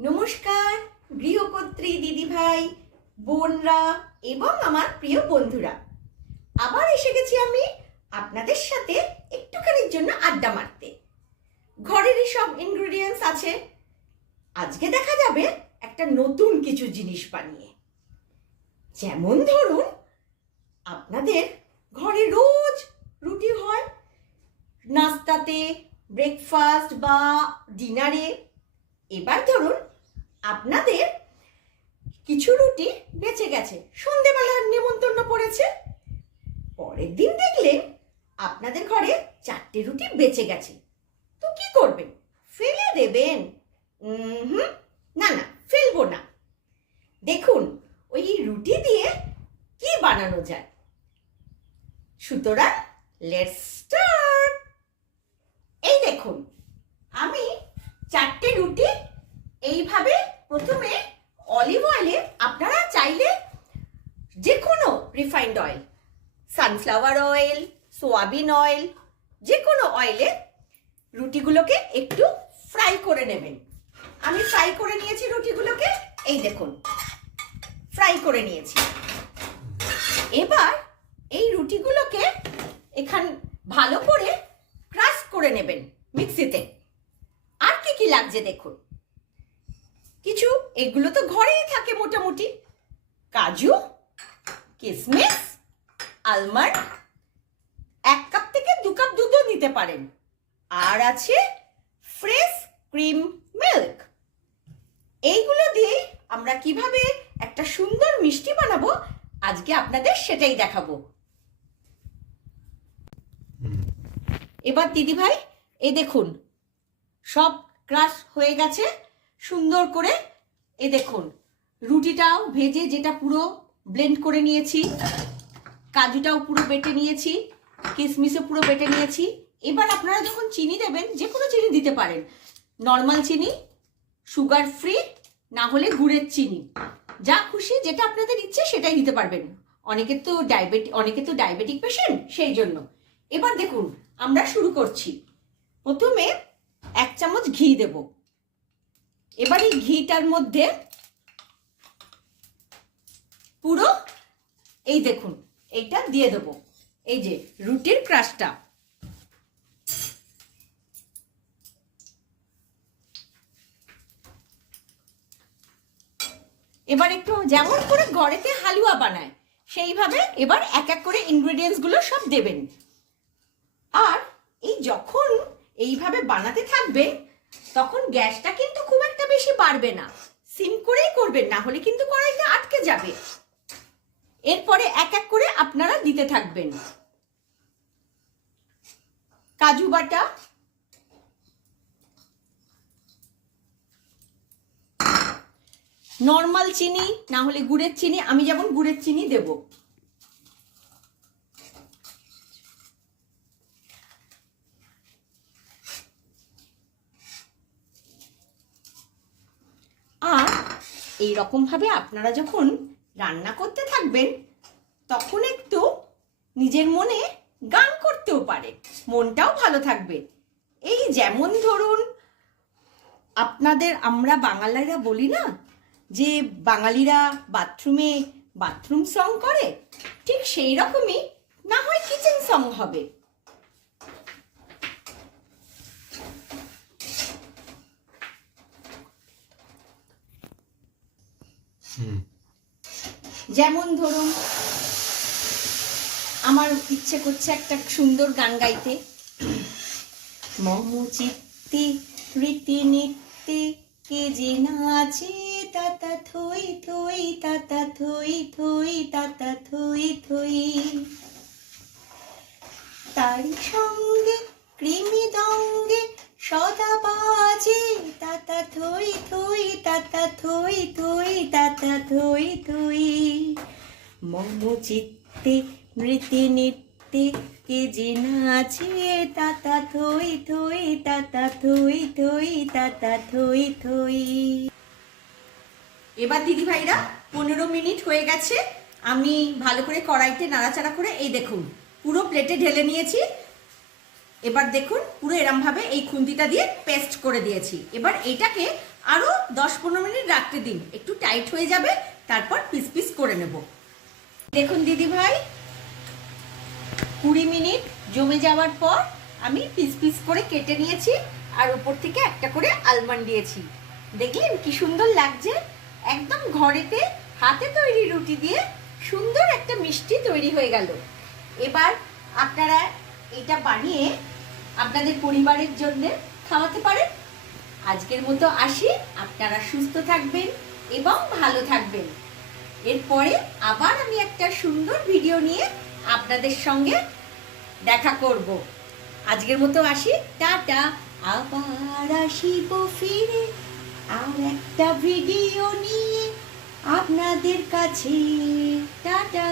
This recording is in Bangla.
নমস্কার, গৃহকর্ত্রী দিদিভাই, বোনরা এবং আমার প্রিয় বন্ধুরা। আবার এসে গেছি আমি আপনাদের সাথে একটুখানির জন্য আড্ডা মারতে। ঘরেরই সব ইনগ্রেডিয়েন্টস আছে। আজকে দেখা যাবে একটা নতুন কিছু জিনিস বানিয়ে। যেমন ধরুন, আপনাদের ঘরে রোজ রুটি হয়। নাস্তাতে ব্রেকফাস্ট বা ডিনারে এবার ধরুন আপনাদের কিছু রুটি বেঁচে গেছে, সন্ধেবেলার নেমন্তন্ন পড়েছে। পরের দিন দেখলেন আপনাদের ঘরে চারটে রুটি বেঁচে গেছে। তো কি করবেন? ফেলে দেবেন। হুম না না, ফেলব না। দেখুন, ওই রুটি দিয়ে কি বানানো যায়? সুতরাং লেটস স্টার্ট এই দেখুন আমি চারটে রুটি। এইভাবে প্রথমে অলিভ অয়েলে আপনারা চাইলে যে কোনো refined oil sunflower oil soybean oil যে কোনো অয়েলে রুটিগুলোকে একটু ফ্রাই করে নেবেন। আমি ফ্রাই করে নিয়েছি রুটিগুলোকে, এই দেখুন ফ্রাই করে নিয়েছি। এবার এই রুটিগুলোকে এখান, ভালো করে ক্রাশ করে নেবেন মিক্সিতে। লাগছে দেখুন? কিছু? এগুলো তো ঘরেই থাকে মোটামুটি। কাজু কিশমিশ আলমন্ড এক কাপ থেকে দু কাপ দুধও নিতে পারেন। আর আছে ফ্রেশ ক্রিম মিল্ক। এইগুলো দিয়ে আমরা কীভাবে একটা সুন্দর মিষ্টি বানাবো আজকে আপনাদের সেটাই দেখাবো। এবার দিদিভাই এই দেখুন সব ক্রাশ হয়ে গেছে। সুন্দর করে এ দেখুন, রুটিটাও ভেজে যেটা পুরো ব্লেন্ড করে নিয়েছি, কাজুটাও পুরো বেটে নিয়েছি, কিশমিশও পুরো বেটে নিয়েছি। এবার আপনারা যখন চিনি দেবেন যে কোনো চিনি দিতে পারেন। নর্মাল চিনি সুগার ফ্রি না হলে গুড়ের চিনি। যা খুশি, যেটা আপনাদের ইচ্ছে, সেটাই দিতে পারবেন। অনেকে তো ডায়াবেটিক অনেকে তো ডায়াবেটিক পেশেন্ট সেই জন্য। এবার দেখুন, আমরা শুরু করছি। প্রথমে এক চামচ ঘি দেব। এবার এই ঘিটার মধ্যে পুরো এই দেখুন, এইটা দিয়ে দেবো। এই যে রুটির ক্রাশটা। এবার একটু যেমন করে ঘরেতে হালুয়া বানায়, সেইভাবে এবার এক এক করে ইনগ্রেডিয়েন্টসগুলো সব দেবেন। আর এই যখন এইভাবে বানাতে থাকবে, তখন গ্যাসটা কিন্তু খুব একটা বেশি বাড়বে না। সিম করেই করবেন, না হলে কিন্তু কড়াইতে আটকে যাবে। এরপরে এক এক করে আপনারা দিতে থাকবেন। কাজু বাটা, নর্মাল চিনি, না হলে গুড়ের চিনি, আমি যেমন গুড়ের চিনি দেব আর এই রকম ভাবে আপনারা যখন রান্না করতে থাকবেন, তখন একটু নিজের মনে গান করতেও পারে, মনটাও ভালো থাকবে। এই যেমন ধরুন, আপনাদের আমরা বাঙালিরা বলি না যে বাঙালিরা বাথরুমে বাথরুম সং করে, ঠিক সেই রকমই না হয় কিচেন সং হবে। যেমন ধরুন, আমার ইচ্ছে করছে একটা সুন্দর গান গাইতে। মম চিত্তে কে যে নাচে তাতা থই থই তাতা থই থই তাতা থই থই। তারি সঙ্গে কৃমি দঙ্গে সদা বাজে তাতা থই থই তাতা থই থই। তাতা থই থই মম চিত্তে নৃত্যে নৃত্যে, কে যে তাতা থই থই তাতা থই থই তাতা থই থই এবার দিদি ভাইরা পনেরো মিনিট হয়ে গেছে। আমি ভালো করে কড়াইতে নাড়াচাড়া করে এই দেখুন, পুরো প্লেটে ঢেলে নিয়েছি। এবার দেখুন, পুরো এরম ভাবে এই খুন্তিটা দিয়ে পেস্ট করে দিয়েছি। এবার এটাকে আরও দশ পনেরো মিনিট রাখতে দিন। একটু টাইট হয়ে যাবে, তারপর পিস পিস করে নেব। দেখুন দিদি ভাই, কুড়ি মিনিট জমে যাওয়ার পর আমি পিস পিস করে কেটে নিয়েছি, আর উপর থেকে একটা করে আলমন্ড দিয়েছি। দেখলেন কি সুন্দর লাগছে? একদম ঘরেতে হাতে তৈরি রুটি দিয়ে সুন্দর একটা মিষ্টি তৈরি হয়ে গেল। এবার আপনারা এটা বানিয়ে আপনাদের পরিবারের জন্য খাওয়াতে পারেন আজকের মতো আসি। আপনারা সুস্থ থাকবেন এবং ভালো থাকবেন। এরপরে আবার আমি একটা সুন্দর ভিডিও নিয়ে আপনাদের সঙ্গে দেখা করব। আজকের মতো আসি। টাটা। আবার আসিব ফিরে। আর একটা ভিডিও নিয়ে আপনাদের কাছে। টাটা।